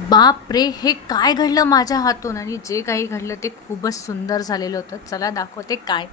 बाप रे हे काय घडलं माझ्या हातून? आणि जे काही घडलं ते खूपच सुंदर झालेलं होतं. चला दाखवते काय.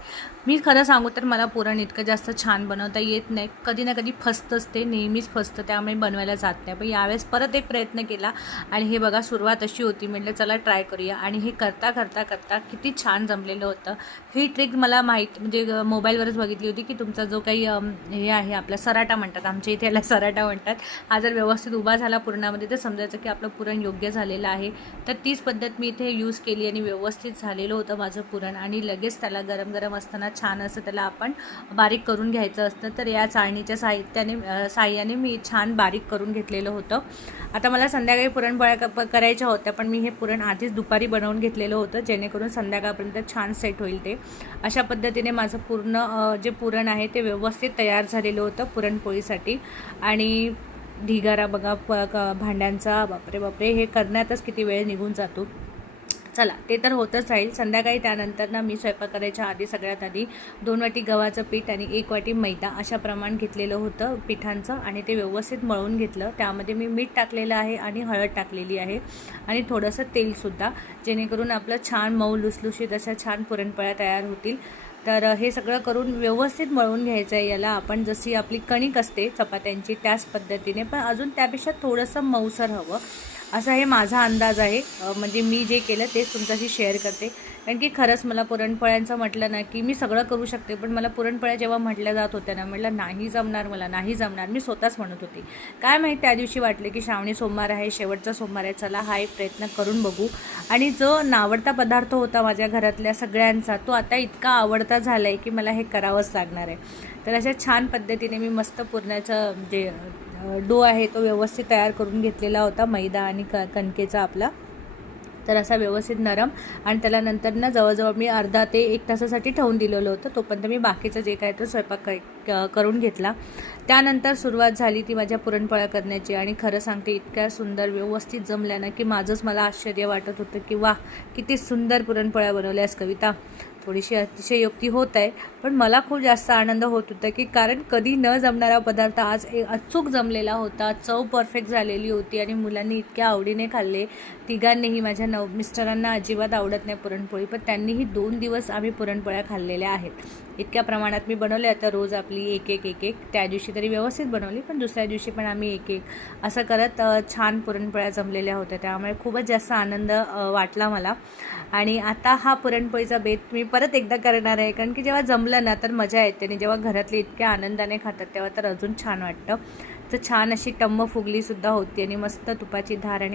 मी खरं सांगू तर मला पुरण इतकं जास्त छान बनवता येत नाही. कधी ना कधी फसतंच ते नेहमीच फसतं त्यामुळे बनवायला जात नाही. पण यावेळेस परत एक प्रयत्न केला आणि हे बघा सुरुवात अशी होती. म्हटलं चला ट्राय करूया. आणि हे करता करता करता किती छान जमलेलं होतं. ही ट्रिक मला माहीत म्हणजे मोबाईलवरच बघितली होती की तुमचा जो काही हे आहे आपला सराटा म्हणतात आमच्या इथे याला सराटा म्हणतात हा जर व्यवस्थित उभा झाला पुरणामध्ये तर समजायचं की आपलं पुरण योग्य झालेलं आहे. तर तीच पद्धत मी इथे यूज केली आणि व्यवस्थित झालेलं होतं माझं पुरण. आणि लगेच त्याला गरम गरम असताना छान असं त्याला आपण बारीक करून घ्यायचं असतं. तर या चाळणीच्या साहित्याने साह्याने मी छान बारीक करून घेतलेलं होतं. आता मला संध्याकाळी पुरणपोळ्या क- करायच्या होत्या पण मी हे पुरण आधीच दुपारी बनवून घेतलेलं होतं जेणेकरून संध्याकाळपर्यंत छान सेट होईल ते. अशा पद्धतीने माझं पूर्ण जे पुरण आहे ते व्यवस्थित तयार झालेलं होतं पुरणपोळीसाठी. आणि ढिगारा बघा प क- भांड्यांचा बापरे बापरे हे करण्यातच किती वेळ निघून जातो. चला ते तर होतच राहील. संध्याकाळी त्यानंतर ना मी स्वयंपाक करायच्या आधी सगळ्यात आधी दोन वाटी गव्हाचं पीठ आणि एक वाटी मैदा अशा प्रमाण घेतलेलं होतं पिठांचं आणि ते व्यवस्थित मळून घेतलं. त्यामध्ये मी मीठ टाकलेलं आहे आणि हळद टाकलेली आहे आणि थोडंसं तेलसुद्धा जेणेकरून आपलं छान मऊ लुसलुशीत अशा छान पुरणपोळ्या तयार होतील. तर हे सगळं करून व्यवस्थित मळून घ्यायचं आहे याला. आपण जशी आपली कणिक असते चपात्यांची त्याच पद्धतीने. पण अजून त्यापेक्षा थोडंसं मऊसर हवं. असा हे माझा अंदाज आहे. म्हणजे मी जे केलं तेच तुमच्याशी शेअर करते. कारण की खरंच मला पुरणपोळ्यांचं म्हटलं ना की मी सगळं करू शकते पण मला पुरणपोळ्या जेव्हा म्हटल्या जात होत्या ना म्हटलं नाही जमणार मला नाही जमणार मी स्वतःच म्हणत होती. काय माहीत त्या दिवशी वाटले की श्रावणी सोमवार आहे शेवटचा सोमवार आहे चला हा एक प्रयत्न करून बघू. आणि जो नावडता पदार्थ होता माझ्या घरातल्या सगळ्यांचा तो आता इतका आवडता झाला आहे की मला हे करावंच लागणार आहे. तर अशा छान पद्धतीने मी मस्त पुरणाचं जे डो आहे तो व्यवस्थित तयार करून घेतलेला होता मैदा आणि क कणकेचा आपला. तर असा व्यवस्थित नरम आणि त्याला नंतर ना जवळजवळ मी अर्धा ते एक तासासाठी ठेवून दिलेलं होतं. तोपर्यंत मी बाकीचं जे काय तो स्वयंपाक क- क- करून घेतला. त्यानंतर सुरुवात झाली ती माझ्या पुरणपोळ्या करण्याची आणि खरं सांगते इतक्या सुंदर व्यवस्थित जमल्या ना की माझंच मला आश्चर्य वाटत होतं की वा किती सुंदर पुरणपोळ्या बनवल्यास कविता. थोडीशी अतिशयोक्ती होत आहे. पण मला खूप जास्त आनंद होत होता की कारण कधी न जमणारा पदार्थ आज ए अचूक जमलेला होता चव परफेक्ट झालेली होती आणि मुलांनी इतक्या आवडीने खाल्ले. तिघांनीही माझ्या नव मिस्टरांना अजिबात आवडत नाही पुरणपोळी पण त्यांनीही दोन दिवस आम्ही पुरणपोळ्या खाल्लेल्या आहेत. इतक्या प्रमाणात मी बनवले. आता रोज आपली एक एक एक एक त्या दिवशी तरी व्यवस्थित बनवली पण दुसऱ्या दिवशी पण आम्ही एक एक असं करत छान पुरणपोळ्या जमलेल्या होत्या. त्यामुळे खूपच जास्त आनंद वाटला मला. आणि आता हा पुरणपोळीचा बेत मी परत एकदा करणार आहे कारण की जेव्हा जमलं ना तर मजा येते आणि जेव्हा घरातले इतक्या आनंदाने खातात तेव्हा तर अजून छान वाटतं. तर छान अशी टम्म फुगलीसुद्धा होती आणि मस्त तुपाची धार आणि